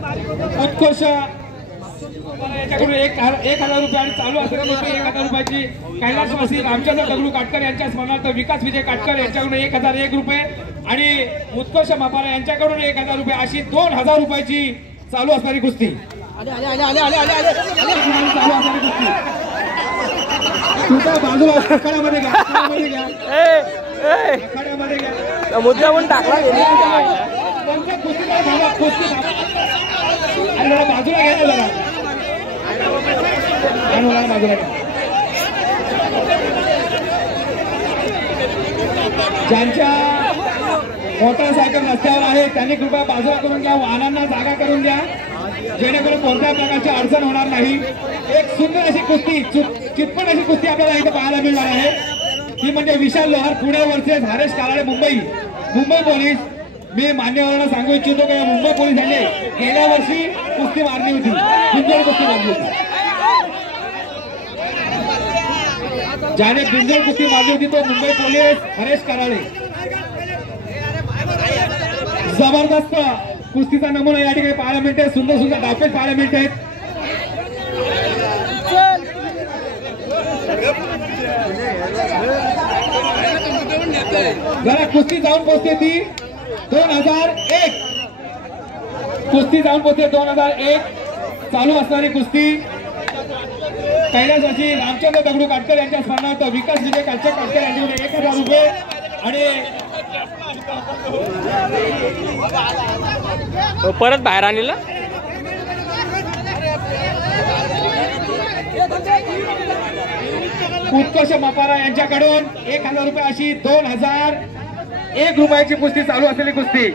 उत्कर्ष याच्याकडून 1,000 रुपये आणि चालू असलेली 1,000 रुपयाची कैलासवासी रामचंद्र दगडू काटकर यांच्या स्मरणार्थ विकास विजय काटकर यांच्याकडून 1,001 रुपये आणि उत्कर्ष मापारा यांच्याकडून 1,000 रुपये अशी 2,000 रुपयाची चालू असणारी कुस्ती चालू असणारी कुस्ती तुमच्या बाजूला आखाड्यामध्ये घ्या आखाड्यामध्ये घ्या मुद्दा पण टाकला कुस्ती बाजूला घ्या जरा बाजूला घ्या ज्यांच्या मोटरसायकल रस्त्यावर आहे त्यांनी कृपया बाजूला करून घ्या वाहनांना जागा करून द्या जेणेकरून कोणत्या प्रकारची अडचण होणार नाही एक सुंदर अशी कुस्ती चितपट अशी कुस्ती आपल्याला इथे पाहायला मिळणार आहे ती म्हणजे विशाल लोहार पुणे वर्सेस हरेश काराळे मुंबई पोलीस मी मान्यवरांना सांगू इच्छितो की मुंबई पोलिसांनी गेल्या वर्षी कुस्ती मारली होती बिंजोड कुस्ती मारली होती ज्याने बिंजोड कुस्ती मारली होती तो मुंबई पोलीस हरेश काराळे जबरदस्त कुस्तीचा नमुना या ठिकाणी पाहायला मिळते सुंदर सुंदर डापेट पाहायला मिळते जरा कुस्ती जाऊन पोहोचते ती 2001 कुस्ती जाऊन पोहोचते 2001 चालू असणारी कुस्ती कैलासवासी रामचंद्र दगडू काटकर यांच्या स्मरणार्थ विकास विजय काटकर यांच्याकडून 1,000 रुपये आणि परत बाहेर आणलेला उत्कर्ष मापारा यांच्याकडून 1,000 रुपये अशी 2,001 रुपयाची कुस्ती चालू असलेली कुस्ती